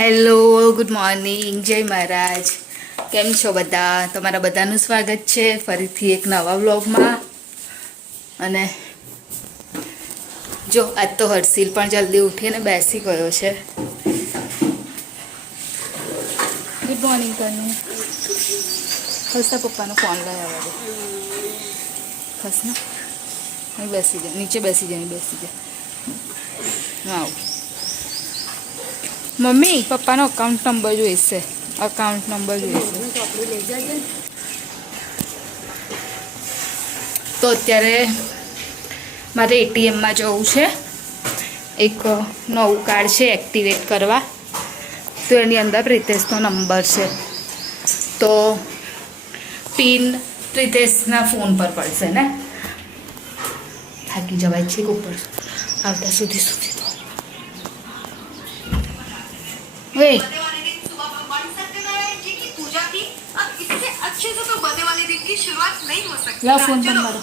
Hello, good morning, જય મહારાજ. કેમ છો બધા? તમારા બધાનું સ્વાગત છે ફરીથી એક નવા વ્લોગમાં. અને જો આજ તો હર્ષિલ પણ જલ્દી ઉઠીને બેસી ગયો છે. Good morning Kanu. હસતા પપ્પાનો ફોન લઈ આવવા દે. હસ ને અહીં બેસી જા, નીચે બેસી જા. હા, મમ્મી પપ્પાનો અકાઉન્ટ નંબર જોઈશે. તો અત્યારે મારે એટીએમમાં જવું છે. એક નવું કાર્ડ છે એક્ટિવેટ કરવા. તો એની અંદર પ્રિતેશનો નંબર છે. તો પિન પ્રિતેશના ફોન પર પડશે ને. થાકી જવાય છે ઉપર આવતા સુધી તો वे फोन पर मारो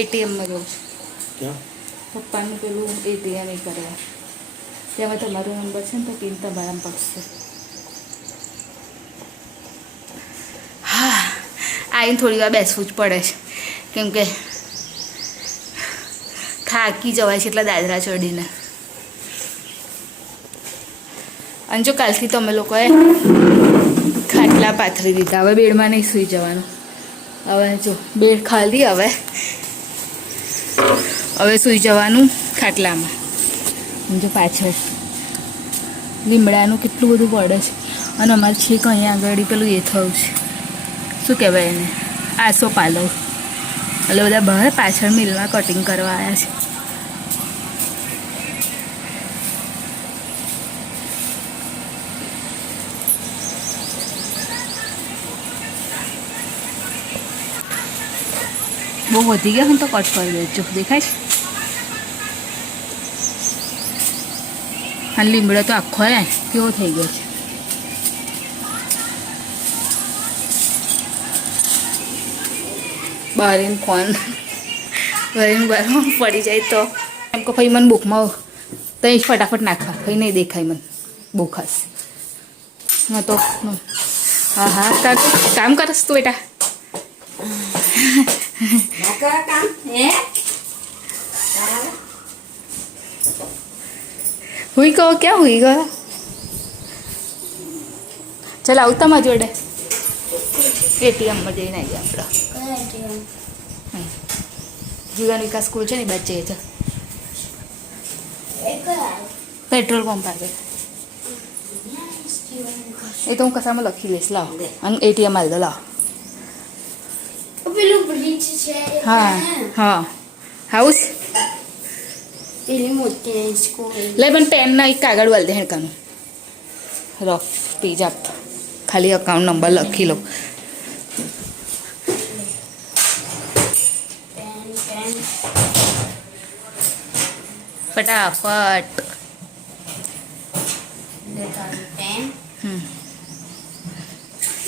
एटीएम में जाऊँ પપ્પાનું પેલું એટીએમ એ કરવા તેમાં તમારો નંબર છે ને તો પિન તમારામાં પડશે. હા, આવીને થોડી વાર બેસવું જ પડે છે કેમ કે થાકી જવાય છે એટલા દાદરા ચડીને. અને જો કાલથી તો અમે લોકોએ ખાટલા પાથરી દીધા. હવે બેડમાં નહીં સૂઈ જવાનું. હવે જો બેડ ખાલી. હવે સૂઈ જવાનું ખાટલામાં. જો પાછળ લીમડાનું કેટલું બધું પડે છે. અને અમારે છેક અહીંયા આગળ પેલું એ થયું છે, શું કહેવાય એને, આસો પાલવ. એટલે બધા બહાર પાછળ મિલમાં કટિંગ કરવા આવ્યા છે. બહુ વધી ગયા હું તો કટ કરી દેજો. દેખાય છે અને લીમડો તો આખો કેવો થઈ ગયો છે. બહાર ફોન પડી જાય તો એમ કે ભાઈ મને બુકમાં તો ફટાફટ નાખવા ભાઈ નહીં દેખાય મને બહુ ખાસ. હા તો હા કામ કરસ તું બેટા. હુઈ કહો ક્યાં હુઈ ગયો? ચાલ આવતા માં જોડે એટીએમમાં જઈને આવીએ આપણે. જીવન વિકાસ સ્કૂલ છે ને બચ્ચે છે પેટ્રોલ પંપ આગળ. એ તો હું કસામાં લખી લઈશ. લાવ અને એટીએમ આવી દો. લાવ. હા હા હાઉસ લે પણ પેન ના એક કાગળ વાળ દે હેણકાનું રફ પેજ આપ. ખાલી અકાઉન્ટ નંબર લખી લો. ફટાફટ.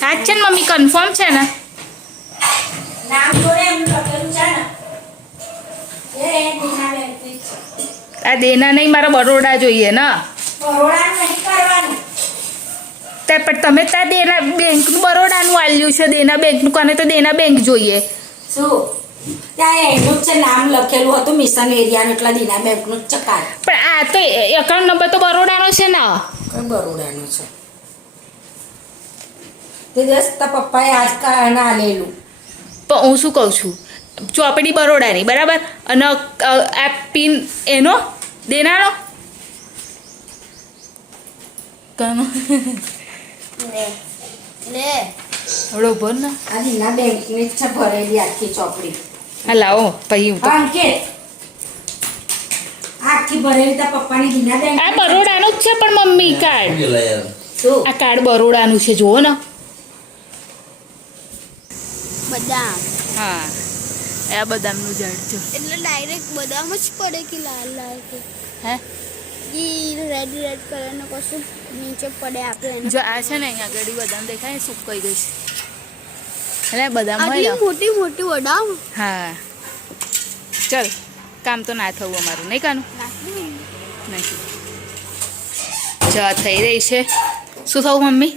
હા છે ને મમ્મી, કન્ફર્મ છે ને? આ દેના નહીં, મારા બરોડા જોઈએ ને. પણ તમે ત્યાં દેના બેંકનું બરોડાનું આલ્યું છે. દેના બેંકનું કોને તો દેના બેંક જોઈએ. શું ત્યાં એનું જ નામ લખેલું હતું મિશન એરિયાનું, એટલા દેના બેંકનું જ ચકાર. પણ આ તો એકાઉન્ટ નંબર તો બરોડાનો છે ને. કઈ બરોડાનું છે? તે દિવસ તારા પપ્પાએ આજ ના લેલું. પણ હું શું કહું છું, ચોપડી બરોડાની બરાબર, અને આ પિન એનો દેનાનો. હળો ભર ને આ દેના બેંકની જ છે ભરેલી આખી ચોપડી. હા લાવો પછી આખી ભરેલી તારા પપ્પાની દેના બેંક. આ બરોડાનું જ છે પણ મમ્મી કાર્ડ. આ કાર્ડ બરોડાનું છે, જુઓ ને. બદામ. હા, આ બદામનું ઝાડ છે. એટલે ડાયરેક્ટ બદામ જ પડે કે લાલ લાલ કે હે રેડ રેડ કલરનો કશું નીચે પડે આપણે. જો આ છે ને અહીંયા આગળ બદામ દેખાય ને, સુકાઈ ગઈ છે. એટલે બદામ આટલી મોટી મોટી બદામ. હા ચલ, કામ તો ના થવું અમારું નહીં કાનું. નહીં ચા થઈ રહી છે. શું થયું મમ્મી?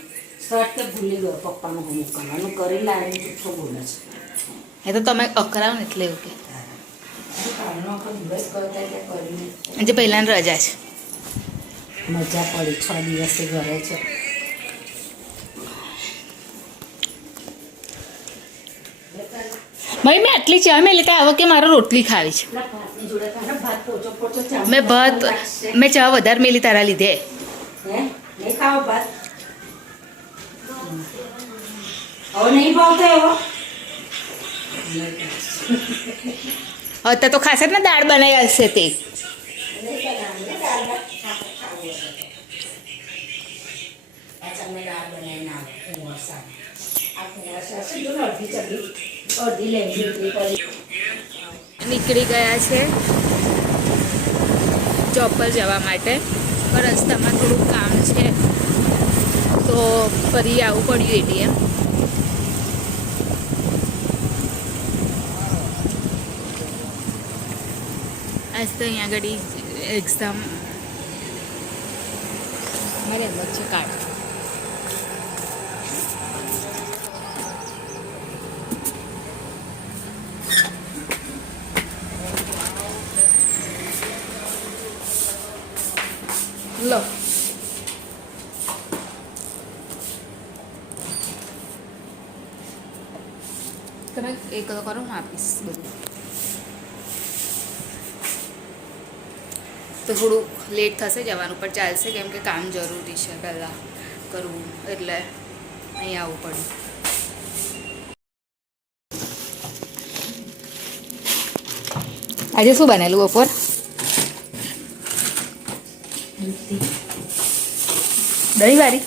શર્ટ કે ભૂલી ગયો પપ્પાનું હોમવર્ક કરવાનું કરી લાવીને જૂઠો બોલે છે. એ તો તમે અકરાવ ને એટલે એવું કે કાલનો આખો દિવસ કરતા એટલે કરીને આજે પહેલાની રજા છે. મજા પડી 6 દિવસથી ઘરે છે. મમ્મી મેં આટલી ચા મેં લેતા હવે કે મારે રોટલી ખાવી છે. ભાતની જોડે તારે ભાત પોચો પોચો ચા મેં ભાત મેં ચા વધારે મેલી તારા લીધે. હે નહીં ખાઓ ભાત હવે નહીં ભાવતો એવો અત્યારે તો ખાસ જ ને દાળ બનાવી હશે તે. નીકળી ગયા છે જોબ પર જવા માટે પણ રસ્તામાં થોડુંક કામ છે તો ફરી આવવું પડ્યું એટીએમ. આજ તો અહીંયા આગળ એક્ઝામ મારે એમ જ છે કાર્ડ. લો તમે એક તો કરો હું આપીશ બધું. તો થોડું લેટ થશે જવાનું પણ ચાલશે કેમ કે કામ જરૂરી છે પહેલાં કરવું એટલે અહીં આવવું પડ્યું. આજે શું બનેલું બપોર? દહીંવાળી.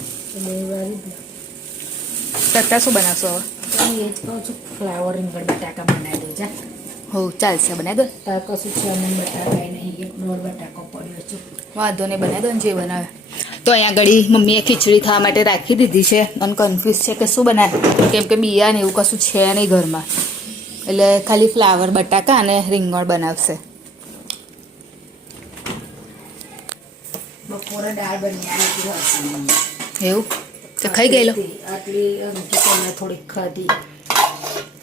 સત્તા શું બનાવશો હવે? એ જ કહું છું ફ્લાવર રીંગણ બટાકા બનાવી દઉં જા. હો ચાલશે બનાવી દો. તાર કશું છે અમે બટાકા નહીં એક દોઢ બટાકો પડ્યો છે. વાંધો નહીં બનાવી દો ને જે બનાવે. તો અહીંયા આગળ મમ્મીએ ખીચડી ખાવા માટે રાખી દીધી છે અને કન્ફ્યુઝ છે કે શું બનાવે કેમ કે બિયા ને એવું કશું છે નહીં ઘરમાં એટલે ખાલી ફ્લાવર બટાકા અને રીંગણ બનાવશે. બપોરે દાળ બની આવી એવું તો ખાઈ ગયેલો. આટલી તમે થોડીક ખાધી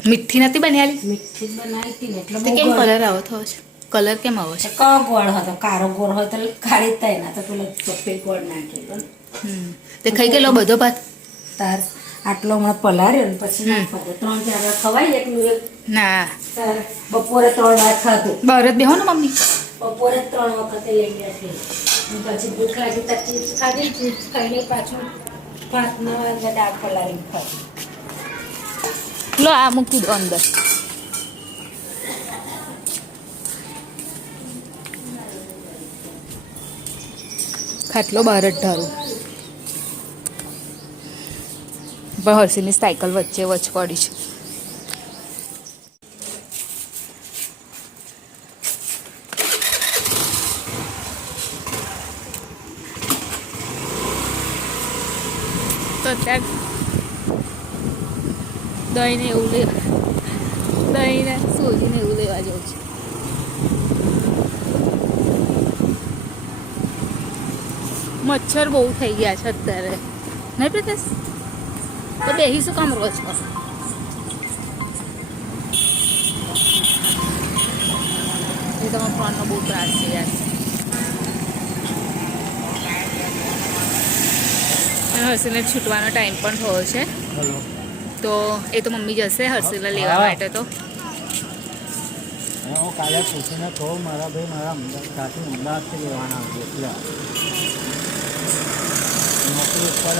મીઠી નથી બનેલી? મીઠી જ બનાવી હતી ને એટલે તો કેમ કલર આવો થયો છે? કલર કેમ આવો છે? કયો ગોળ હતો? કારો ગોળ હોય તો કાઢી થાય ના તો પેલો સફેદ ગોળ નાખેલો ને. તે ખાઈ ગયેલો બધો ભાત? તાર આટલો હમણાં પલાર્યો ને પછી નાખવા દે 3-4 વાર ખવાય એકનું એક. ના તાર બપોરે 3 વાર ખાધું. બહાર જ બેહો ને મમ્મી. બપોરે 3 વખતે લઈ બેઠી પછી ભૂખ લાગી તો ચીપ્સ ખાધી ચીપ્સ ખાઈને પાછું 5 વાગે દાળ પલાળીને ખાધી. લો આ મૂકી દો અંદર. ખાટલો બહાર જ ઢારું પણ હર્ષીની સાયકલ વચ્ચે વચ પડી છે. તો અત્યારે દહીંને એવું લેવા દહીંને સોજીને એવું લેવા જવું છે. મચ્છર બહુ થઈ ગયા છે અત્યારે નહીં પ્રિતેશ? તો બેહી શું કામ રહો છો? એ તમારા ફોનનો બહુ ત્રાસ છે યાર. હર્ષીને છૂટવાનો ટાઈમ પણ થયો છે તો એ તો મમ્મી જશે હર્ષીને લેવા માટે. તો હું કાલે પૂછીને કહું મારા ભાઈ મારા ત્યાંથી અમદાવાદથી લેવાના આવશે એટલે નોકરી ઉપર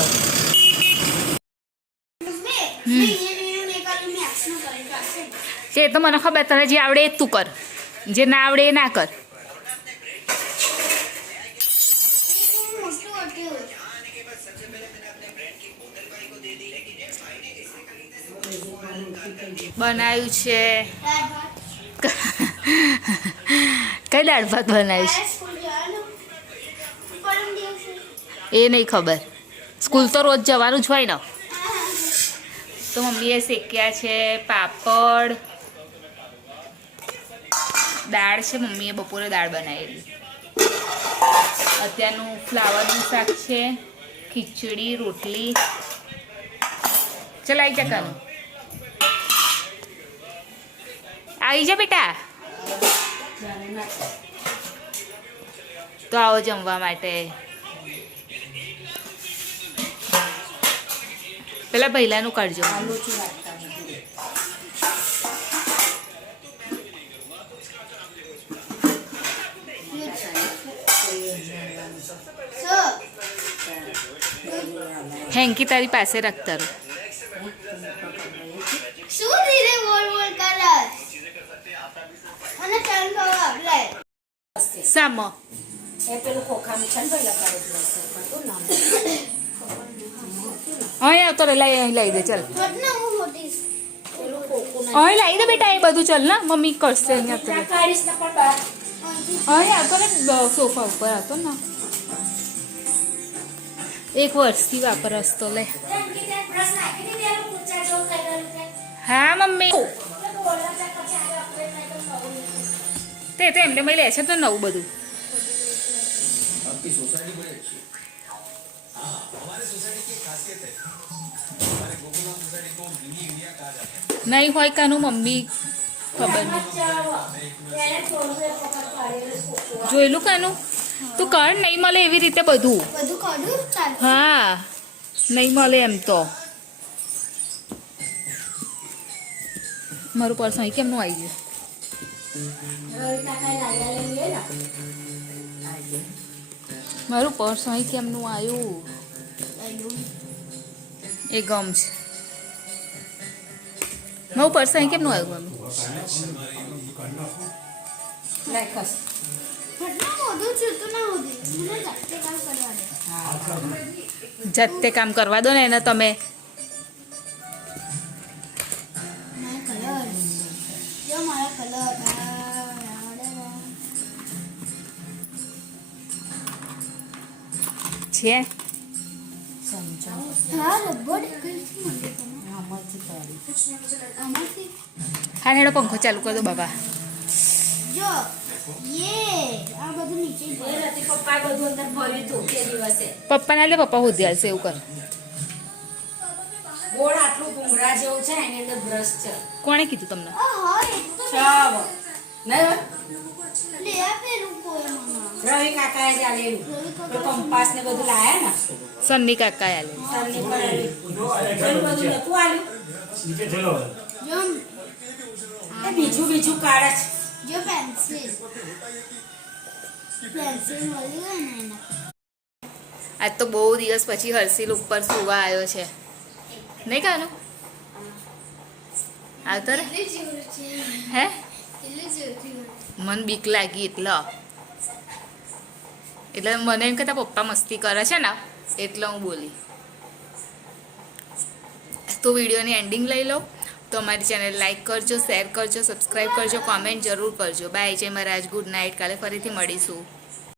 એ તો મને ખબર તને જે આવડે એ તું કર જે ના આવડે એ ના કર. બનાવ્યું છે કઈ દાળ ભાત બનાવ્યું છે એ નહીં ખબર. સ્કૂલ તો રોજ જવાનું જ હોય ને. તો મમ્મીએ શેક્યા છે પાપડ, દાળ છે મમ્મીએ બપોરે દાળ બનાવેલી. અત્યારનું ફ્લાવરનું શાક છે, ખીચડી, રોટલી. ચલ આવી જા કાનું. આવી જા બેટા. તો આવો જમવા માટે. પેલા ભૈલાનું કાઢજો. હેન્કી તારી પાસે રાખ તારું. શું ધીરે બોલ બોલ કરસ અને ચાલ ખાવા લે સામો એ પેલું ખોખાનું છે ને પેલા કરેલું હશે બધું નામ અહીં આવતો રે. લઈ અહીં લઈ દે. ચાલ ઘટના હું મોટી પેલું ખોખું અહીં લઈ દે બેટા. એ બધું ચાલ ને મમ્મી કરશે. અહીંયા ના કાઢીશ ને પણ બહાર અહીં આવતો ને સોફા ઉપર આવતો ને. એક વર્ષથી વાપરસ તો લે. હા મમ્મી તે તો એમને મેં લે છે તો નવું બધું. નહીં હોય કાનું મમ્મી ખબર નહીં. જોયેલું કાનું તું કર. નહીં મળે એવી રીતે બધું. બધું કાઢું ચાલ હા નહીં મળે એમ તો. મારું પર્સ અહીં કેમનું આવી ગયું? મારું પર્સ અહીં કેમનું આવ્યું? એ ગમ છે. મારું પર્સ અહીં કેમનું આવ્યું મમ્મી? લાઈકસ ઘટના બધું છૂટું ના હોતી મને જાતે કામ કરવા દે જાતે કામ કરવા દો ને એને તમે. મારા કલર જો મારા કલર છે હા રબડ કઈથી મળે તમે આમાંથી કાઢી આમાંથી હા હેડો પંખો ચાલુ કરી દો બાબા. જો યે આ બધું નીચે એ નથી પપ્પાએ બધું અંદર ભર્યું હતું તે દિવસે પપ્પાને લે પપ્પા હોધી આવશે એવું કર. ગોળ આટલું ભૂંગળા જેવું છે એની અંદર બ્રશ છે કોણે કીધું તમને? આ હા એ તો ચાવ નહીં લે આ પેલું કોઈ મમ્મા રવિ કાકાએ જ આલેલું પેલું કંપાસ ને બધું લાયા ને સન્ની કાકા આલે. સરની પડેલી પેલું બધું નતું આલ્યું જો એ બીજું કાઢે છે જો પેન્સિલ મળી ગઈ ને એના આજ તો બહુ દિવસ પછી હર્ષિલ ઉપર સુવા આવ્યો છે નહીં કાનું? આવતો રે. હે મને બીક લાગી એટલે મને એમ કહેતા પપ્પા મસ્તી કરે છે ને એટલે હું બોલી. તો વિડીયોની એન્ડિંગ લઈ લો. તો અમારી ચેનલ લાઈક કરજો, શેર કરજો, સબસ્ક્રાઈબ કરજો, કોમેન્ટ જરૂર કરજો. બાય. જય મહારાજ. Good night. કાલે ફરીથી મળીશું.